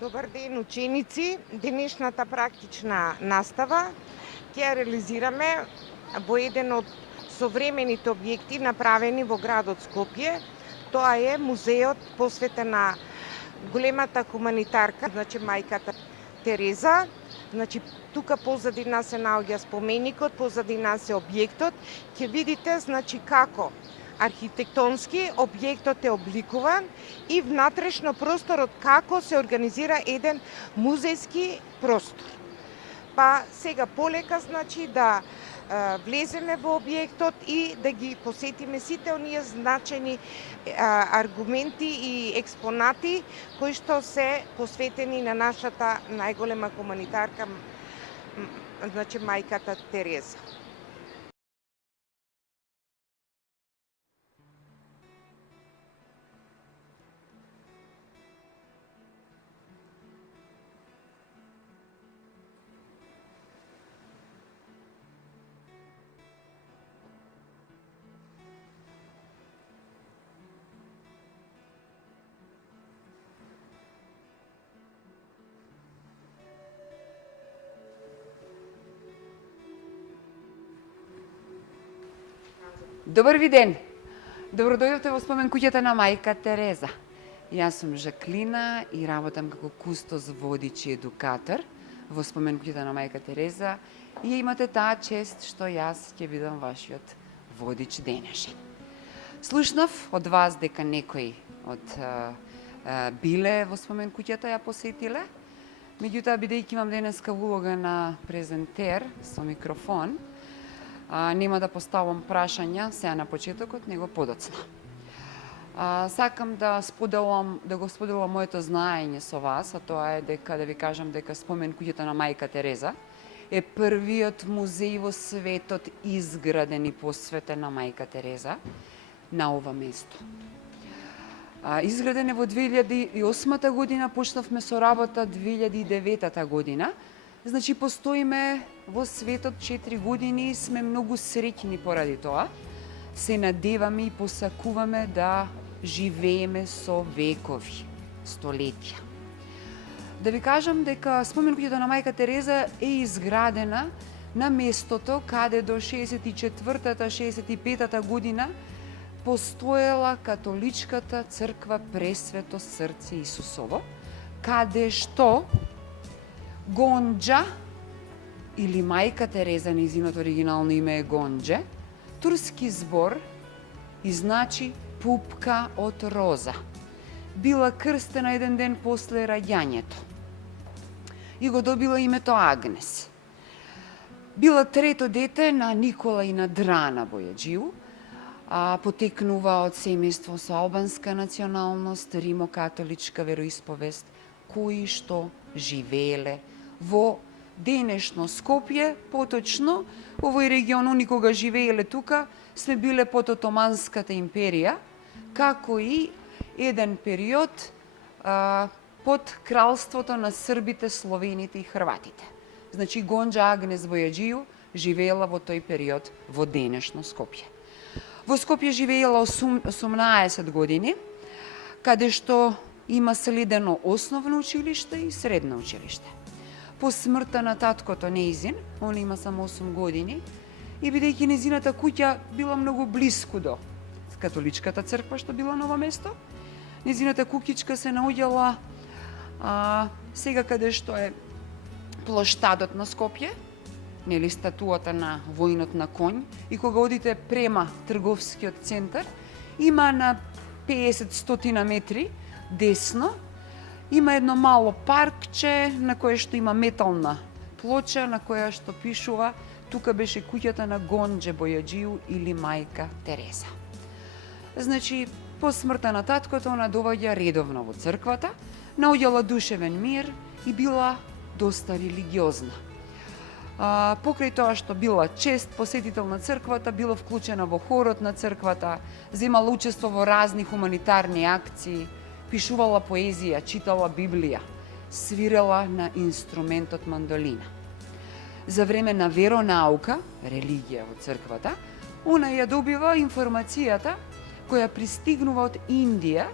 Добар ден, ученици! Денешната практична настава ќе ја реализираме во еден од современите објекти направени во градот Скопје. Тоа е музеот посветен на големата хуманитарка, мајката Тереза. Тука позади нас се наоѓа споменикот, позади нас е објектот. Ќе видите како архитектонски објектот е обликуван и внатрешно просторот како се организира еден музејски простор. Па сега полека да влеземе во објектот и да ги посетиме сите оние значени аргументи и експонати кои што се посветени на нашата најголема хуманитарка, мајката Тереза. Добар ви ден! Добро дојдовте во спомен куќата на мајка Тереза. Јас сум Жаклина и работам како кустос, водич и едукатор во спомен куќата на мајка Тереза и имате таа чест што јас ќе бидам вашиот водич денешен. Слушнав од вас дека некои од биле во спомен куќата, ја посетиле. Меѓутоа, бидејќи имам денеска улога на презентер со микрофон, нема да поставам прашања сега на почетокот, него подоцна. Сакам да го споделам моето знаење со вас, а тоа е дека да ви кажам дека спомен куќата на мајка Тереза е првиот музеј во светот изграден и посветен на мајка Тереза на ова место. Изграден е во 2008 година, почнавме со работа 2009 година. Значи, постоиме во светот 4 години и сме многу среќни поради тоа. Се надеваме и посакуваме да живееме со векови, столетија. Да ви кажам дека спомен куќата на мајка Тереза е изградена на местото каде до 64-65 година постоела католичката црква Пресвето срце Исусово, каде што Гонџа, или мајка Тереза, нејзиното оригинално име е Гонџе, турски збор и значи пупка од роза. Била крстена еден ден после раѓањето и го добила името Агнес. Била трето дете на Никола и на Драна Бојаджију, потекнува од семејство со албанска националност, римокатоличка вероисповест, кои што живееле во денешно Скопје, поточно овој регион, они кога живееле тука, сме биле под Отоманската империја, како и еден период под кралството на србите, словените и хрватите. Значи, Гонџа Агнес Бојаджију живеела во тој период во денешно Скопје. Во Скопје живеела 18 години, каде што има следено основно училиште и средно училиште. По смртта на таткото нејзин, он има само 8 години, и бидејќи нејзината куќа била многу блиску до католичката црква што била на ова место, нејзината куќичка се наоѓала сега каде што е плоштадот на Скопје, нели статуата на војнот на конј, и кога одите према трговскиот центар, има на 50-100 метри десно, има едно мало паркче на кое што има метална плоча на која што пишува тука беше куќата на Гонџе Бојаджију или мајка Тереза. Значи, по смртта на таткото она доаѓа редовно во црквата, наоѓала душевен мир и била доста религиозна. Покрај тоа што била чест посетител на црквата, била вклучена во хорот на црквата, земала учество во разни хуманитарни акции, пишувала поезија, читала Библија, свирела на инструментот мандолина. За време на веронаука, религија во црквата, она ја добива информацијата која пристигнува од Индија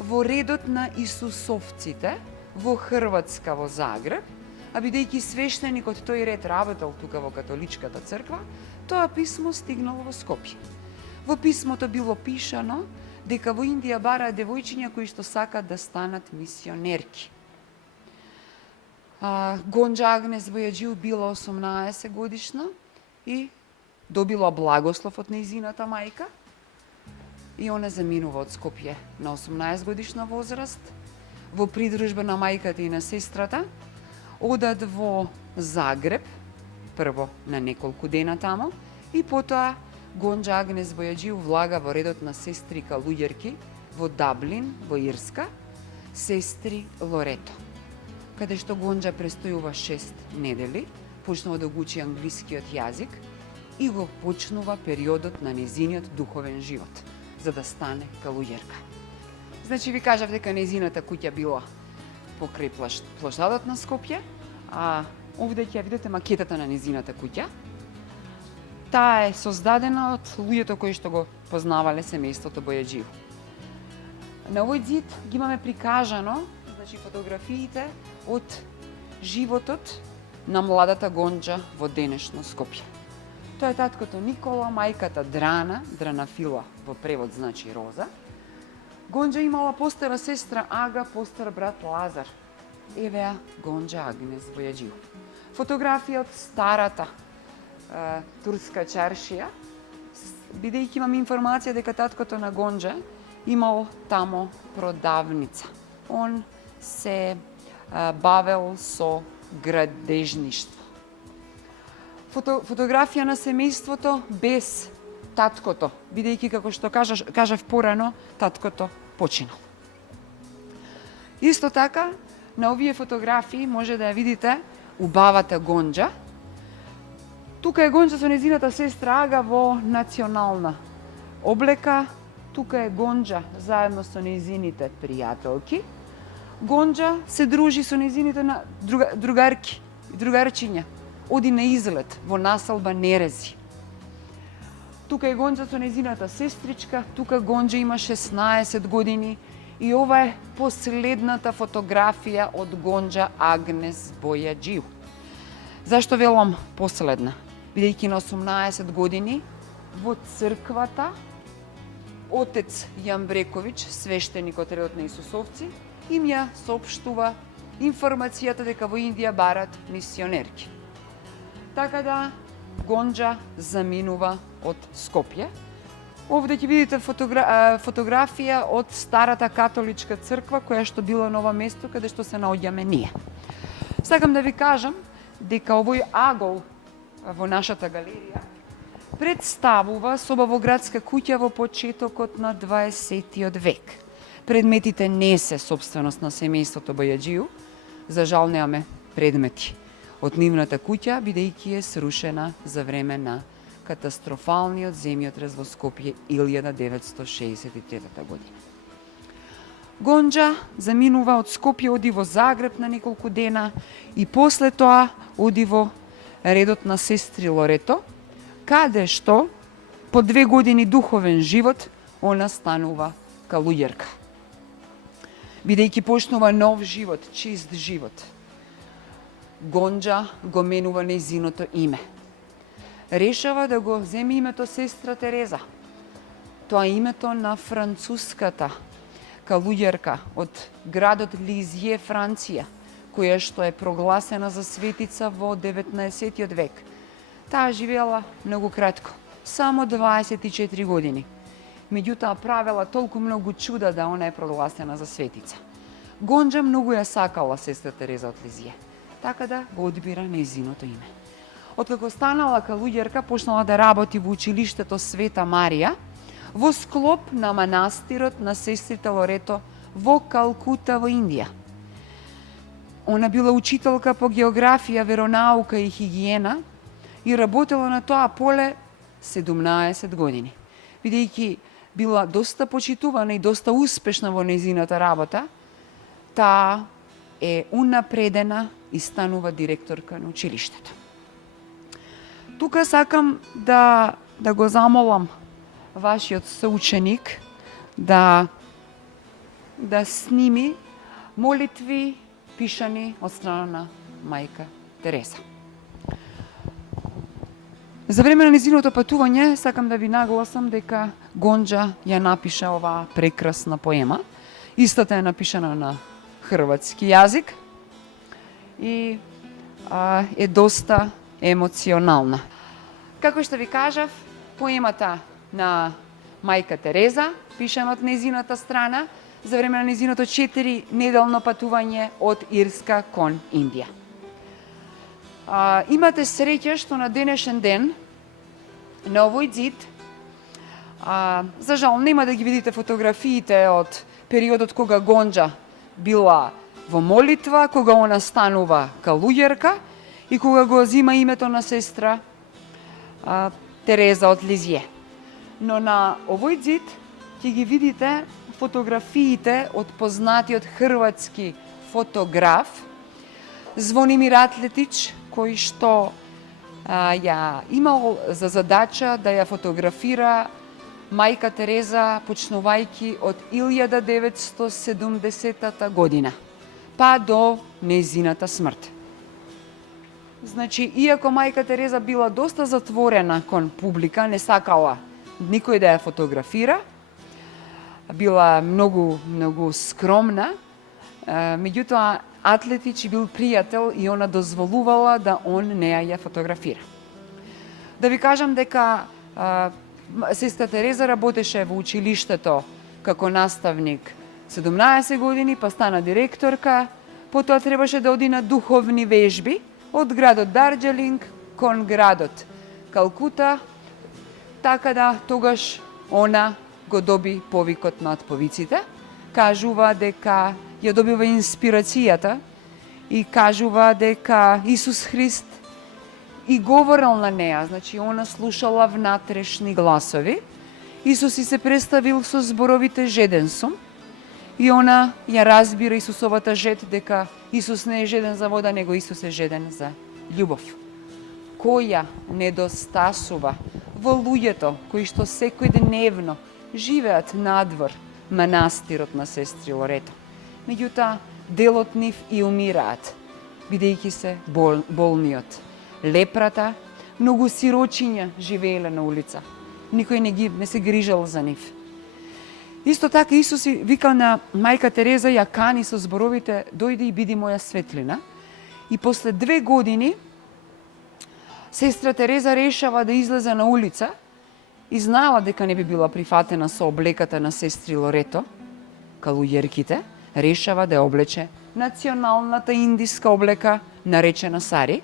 во редот на исусовците, во Хрватска, во Загреб, а бидејќи свештеник од тој ред работел тука во католичката црква, тоа писмо стигнало во Скопје. Во писмото било пишано дека во Индија бараат девојчиња кои што сакат да станат мисионерки. Гонџа Агнес Бојаджиу била 18 годишна и добила благослов од нејзината мајка и она заминува од Скопје на 18 годишна возраст, во придружба на мајката и на сестрата, одат во Загреб, прво на неколку дена тамо, и потоа Гонџа Агнес Бојаджиу влага во редот на сестри калуѓерки во Даблин, во Ирска, сестри Лорето, каде што Гонџа престојува 6 недели, почнува да го учи англискиот јазик и го почнува периодот на незиниот духовен живот, за да стане калуѓерка. Значи, ви кажав дека незината куќа била покрај плоштадот на Скопје, а овде ќе видите макетата на незината куќа. Таа е создадена од луѓето кои што го познавале семејството Бојаджиу. На овој зид ги имаме прикажано, значи, фотографиите од животот на младата Гонџа во денешно Скопје. Тоа е таткото Никола, мајката Драна, Дранафила во превод значи Роза. Гонџа имала постара сестра Ага, постар брат Лазар. Евеа Гонџа Агнес Бојаджиу. Фотографија од старата турска чаршија, бидејќи имам информација дека таткото на Гонџа имал тамо продавница. Он се бавел со градежништво. Фотографија на семејството без таткото, бидејќи, како што кажав порано, таткото починал. Исто така, на овие фотографии може да ја видите убавата Гонџа. Тука е Гонџа со незината сестра Ага во национална облека. Тука е Гонџа заедно со незините пријателки. Гонџа се дружи со незините другарки и другарчиња. Оди на излет во населба Нерези. Тука е Гонџа со незината сестричка, тука Гонџа има 16 години и ова е последната фотографија од Гонџа Агнес Бојаджиу. Зашто велам последна? Бидејќи на 18 години во црквата отец Јан Брековиќ, свештеник од редот на Исусовци, им ја соопштува информацијата дека во Индија барат мисионерки. Така да Гонџа заминува од Скопје. Овде ќе видите фотографија од старата католичка црква, која што била на ова место каде што се наоѓаме ние. Сакам да ви кажам дека овој агол во нашата галерија представува соба во градска куќа во почетокот на 20 век. Предметите не се собственост на семејството Бојаджиу, за жал немаме предмети од нивната куќа, бидејќи е срушена за време на катастрофалниот земјотрес во Скопје 1963 година. Гонџа заминува од Скопје, оди во Загреб на неколку дена и после тоа оди во редот на сестри Лорето, каде што по 2 години духовен живот она станува калуѓерка. Бидејќи почнува нов живот, чист живот, Гонџа го менува нејзиното име. Решава да го земе името сестра Тереза. Тоа е името на француската калуѓерка од градот Лизје, Франција, која што е прогласена за светица во 19 век. Таа живеела многу кратко, само 24 години. Меѓутоа правела толку многу чуда да она е прогласена за светица. Гонџа многу ја сакала сестра Тереза од Лизје, така да го одбира нејзиното име. Откако станала калуѓерка, почнала да работи во училиштето Света Марија, во склоп на манастирот на сестрите Лорето во Калкута во Индија. Она била учителка по географија, веронаука и хигиена и работела на тоа поле 17 години. Бидејќи била доста почитувана и доста успешна во нејзината работа, таа е унапредена и станува директорка на училиштето. Тука сакам да го замолам вашиот соученик да сними молитви пишани од страна на мајка Тереза. За време на незиното патување сакам да ви нагласам дека Гонџа ја напиша оваа прекрасна поема. Истата е напишана на хрватски јазик и е доста емоционална. Како што ви кажав, поемата на мајка Тереза, пишана од незината страна, за време на незиното 4-неделно патување од Ирска кон Индија. Имате среќа што на денешен ден, на овој ѕид, за жал нема да ги видите фотографиите од периодот кога Гонџа била во молитва, кога она станува калуѓерка и кога го зима името на сестра Тереза од Лизје. Но на овој ѕид ќе ги видите фотографиите од познатиот хрватски фотограф Звонимир Атлетич, кој што ја имал за задача да ја фотографира мајка Тереза почнувајќи од 1970 година, па до незината смрт. Значи, иако мајка Тереза била доста затворена кон публика, не сакала никој да ја фотографира, била многу скромна, меѓутоа Атлетич бил пријател и она дозволувала да он неа ја фотографира. Да ви кажам дека сестра Тереза работеше во училиштето како наставник 17 години, па стана директорка, потоа требаше да оди на духовни вежби од градот Дарџелинг кон градот Калкута, така да тогаш она го доби повикот над повиците, кажува дека ја добива инспирацијата и кажува дека Исус Христ и говорел на неа, значи она слушала внатрешни гласови. Исус и се представил со зборовите жеден сум и она ја разбира Исусовата жед дека Исус не е жеден за вода, него Исус е жеден за љубов, која недостасува во луѓето кои што секојдневно живеат надвор манастирот на сестри Лорето. Меѓутоа, делот нив и умираат, бидејќи се болни од лепрата, многу сирочиња живееле на улица. Никој не се грижал за нив. Исто така Исус вика на мајка Тереза, ја кани со зборовите: дојди и биди моја светлина. И после 2 години сестра Тереза решава да излезе на улица и знаела дека не би била прифатена со облеката на сестри Лорето, калуѓерките, решава да ја облече националната индиска облека, наречена сари.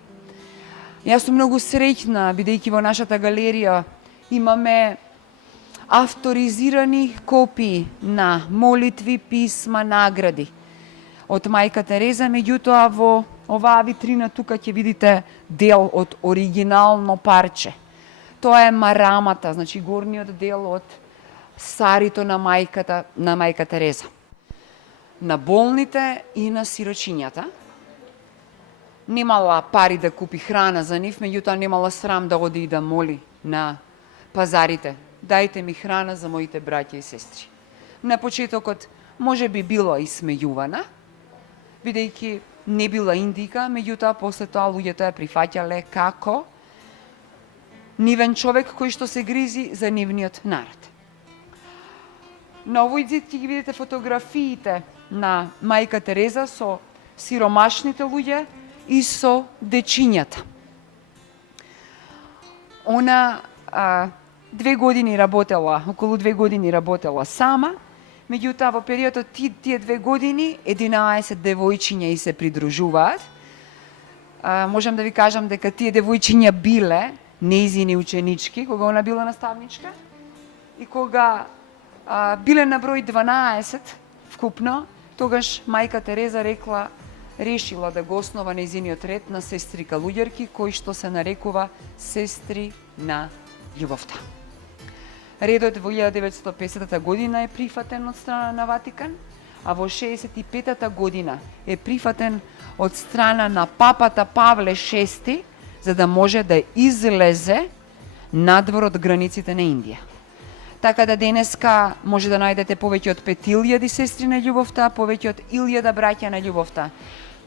Јас сум многу среќна, бидејќи во нашата галерија имаме авторизирани копии на молитви, писма, награди од мајка Тереза, меѓутоа во оваа витрина тука ќе видите дел од оригинално парче. Тоа е марамата, значи горниот дел од сарито на мајка Тереза. На болните и на сирочињата. Немала пари да купи храна за нив, меѓутоа немала срам да оди и да моли на пазарите: дајте ми храна за моите браќа и сестри. На почетокот може би била исмејувана, бидејќи не била индика, меѓутоа после тоа луѓето ја прифаќале како нивен човек кој што се гризи за нивниот народ. На овој ѕид ќе ги видите фотографиите на мајка Тереза со сиромашните луѓе и со дечињата. Она 2 години работела, околу 2 години работела сама, меѓутоа во периодот тие 2 години 11 девојчиња и се придружуваат. Можам да ви кажам дека тие девојчиња биле нејзини ученички кога она била наставничка и кога биле на број 12 вкупно, тогаш мајка Тереза решила да го основа нејзиниот ред на сестри калуѓерки, кој што се нарекува сестри на љубовта. Редот во 1950 година е прифатен од страна на Ватикан, а во 65 година е прифатен од страна на папата Павле VI, за да може да излезе надвор од границите на Индија. Така да денеска може да најдете повеќе од 5000 сестри на љубовта, повеќе од 1000 браќа на љубовта.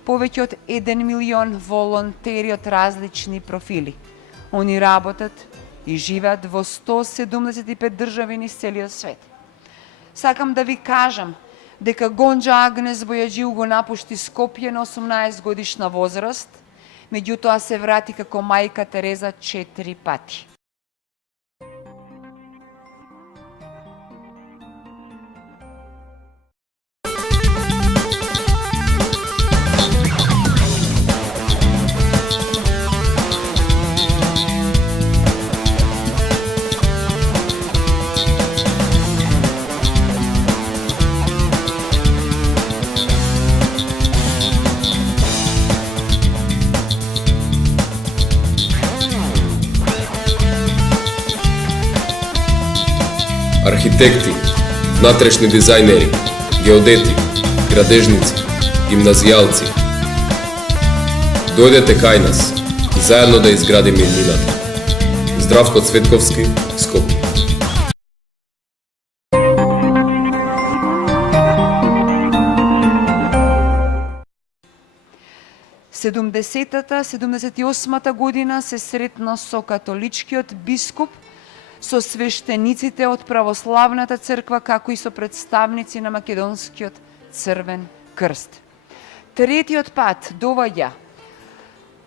повеќе од 1 милион волонтери од различни профили. Они работат и живеат во 175 држави низ целиот свет. Сакам да ви кажам дека Гонџа Агнес Бојаджиу го напушти Скопје на 18 годишна возраст, меѓутоа се врати како мајка Тереза 4 пати. Архитекти, внатрешни дизајнери, геодети, градежници, гимназијалци. Дојдете кај нас, заедно да изградиме иднината. Здравко Цветковски, Скопје. Седумдесетата, 78-та година се сретна со католичкиот бискуп, со свештениците од православната црква, како и со представници на македонскиот црвен крст. Третиот пат доаѓа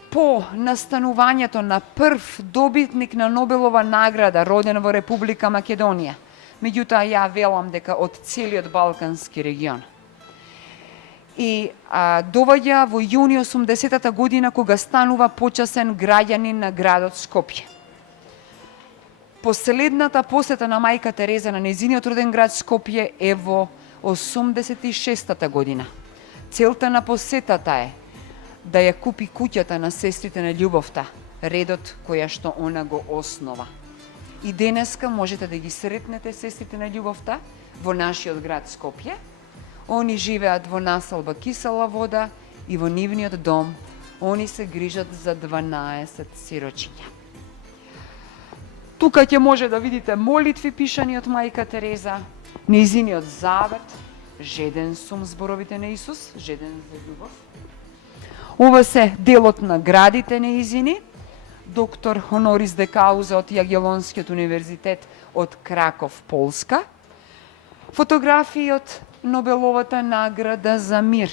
по настанувањето на прв добитник на Нобелова награда, роден во Република Македонија. Меѓутоа, ја велам дека од целиот Балкански регион. И доаѓа во јуни 80-та година, кога станува почасен граѓанин на градот Скопје. Последната посета на мајка Тереза на нејзиниот роден град Скопје е во 86-та година. Целта на посетата е да ја купи куќата на сестрите на љубовта, редот која што она го основа. И денеска можете да ги сретнете сестрите на љубовта во нашиот град Скопје. Они живеат во населба Кисела вода и во нивниот дом они се грижат за 12 сирочиња. Тука ќе може да видите молитви пишани од мајка Тереза, нејзиниот завет, жеден сум зборовите на Исус, жеден за љубов. Ова се делот на градите нејзини, доктор Хонорис де Кауза од Јагелонскиот универзитет од Краков, Полска. Фотографии од Нобеловата награда за мир.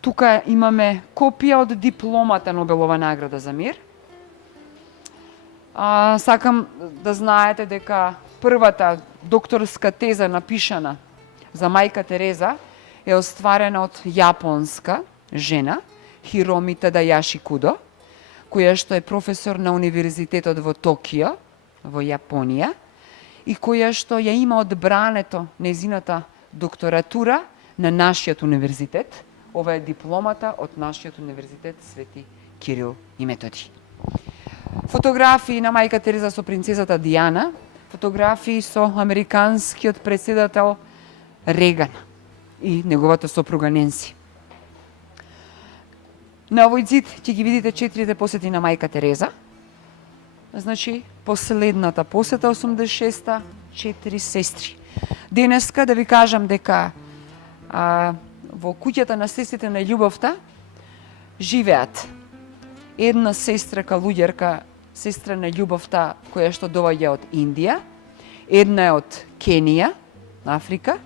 Тука имаме копија од дипломата Нобелова награда за мир. Сакам да знаете дека првата докторска теза напишана за мајка Тереза е остварена од јапонска жена, Хироми Тадајаши Кудо, која што е професор на универзитетот во Токио, во Јапонија, и која што ја има одбрането нејзината докторатура на нашиот универзитет. Ова е дипломата од нашиот универзитет Свети Кирил и Методи. Фотографии на мајка Тереза со принцезата Диана, фотографии со американскиот претседател Реган и неговата сопруга Ненси. На овој зид ќе ги видите 4 посети на мајка Тереза. Значи, последната посета 86-та, 4 сестри. Денеска да ви кажам дека во куќата на сестрите на љубовта живеат една сестра калуѓерка, сестра на љубовта, која што доаѓа од Индија, една е од Кенија, Африка,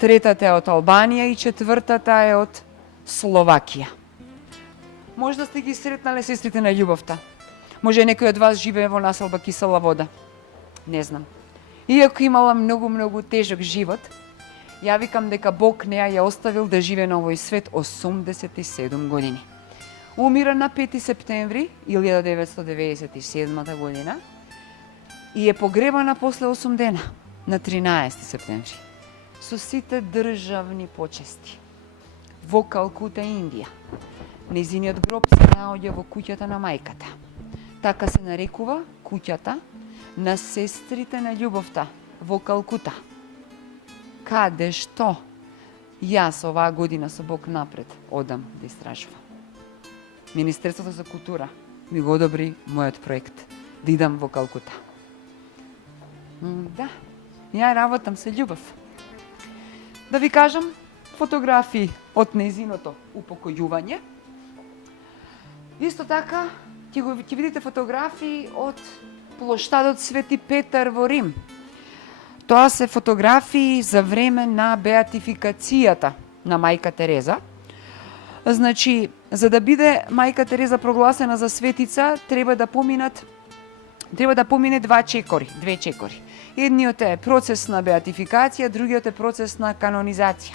третата е од Албанија и четвртата е од Словакија. Може да сте ги сретнале сестрите на љубовта. Може некој од вас живее во населба Кисела вода. Не знам. Иако имала многу тежок живот, ја викам дека Бог неа ја оставил да живее на овој свет 87 години. Умира на 5 септември 1997 година и е погребана после 8 дена, на 13 септември, со сите државни почести. Во Калкута, Индија. Нејзиниот гроб се наоѓа во куќата на мајката. Така се нарекува куќата на сестрите на љубовта во Калкута. Каде што јас оваа година со Бог напред одам да истражувам. Министерството за култура ми го одобри мојот проект да идам во Калкута. Да, ја работам со љубов. Да ви кажам, фотографии од незиното упокојување. Исто така, ќе видите фотографии од плоштадот Свети Петар во Рим. Тоа се фотографии за време на беатификацијата на мајка Тереза. Значи, за да биде мајка Тереза прогласена за светица, треба да помине две чекори. Едниот е процес на беатификација, другиот е процес на канонизација.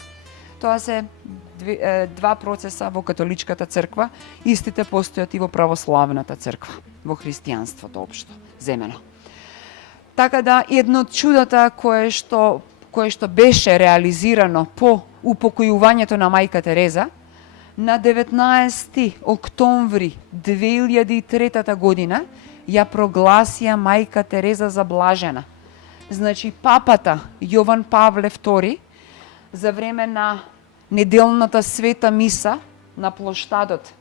Тоа се два процеса во католичката црква, истите постојат и во православната црква, во христијанството општо земено. Така да, едно од чудата кое што беше реализирано по упокојувањето на мајка Тереза, на 19 октомври 2003 година ја прогласија мајка Тереза за блажена. Значи, папата Јован Павле II за време на неделната света миса на плоштадот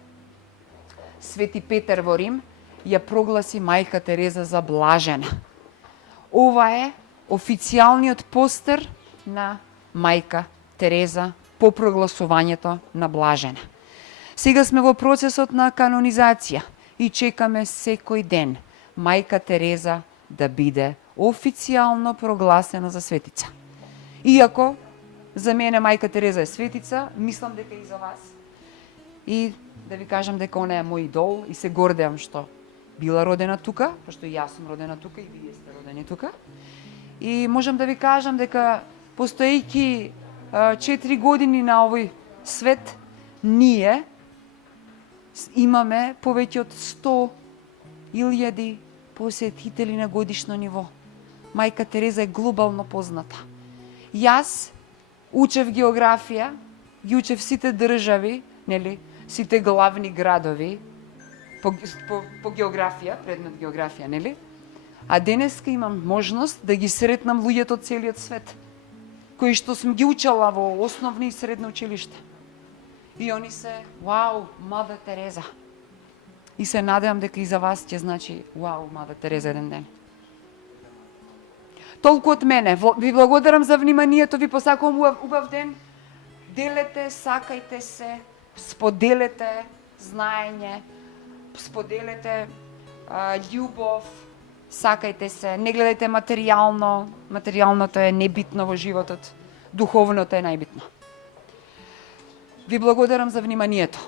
Свети Петар во Рим ја прогласи мајка Тереза за блажена. Ова е официјалниот постер на мајка Тереза по прогласувањето на блажена. Сега сме во процесот на канонизација и чекаме секој ден мајка Тереза да биде официјално прогласена за светица. Иако за мене мајка Тереза е светица, мислам дека и за вас. И да ви кажам дека она е мој идол и се гордеам што била родена тука, пошто и јас сум родена тука и вие сте родени тука. И можам да ви кажам дека постоејќи 4 години на овој свет, ние имаме повеќе од 100.000 посетители на годишно ниво. Мајка Тереза е глобално позната. Јас учев географија, ги учев сите држави, нели, сите главни градови по географија, предмет географија, нели? А денеска имам можност да ги сретнам луѓето од целиот свет, кои што сум ги учела во основни и средно училиште. И они се, вау, Мада Тереза. И се надевам дека и за вас ќе значи, вау, Мада Тереза еден ден. Толку од мене. Ви благодарам за вниманието, ви посакувам убав ден. Делете, сакајте се, споделете знаење, споделете љубов, сакајте се, не гледајте материјално, материјалното е небитно во животот, духовното е најбитно. Ви благодарам за вниманието.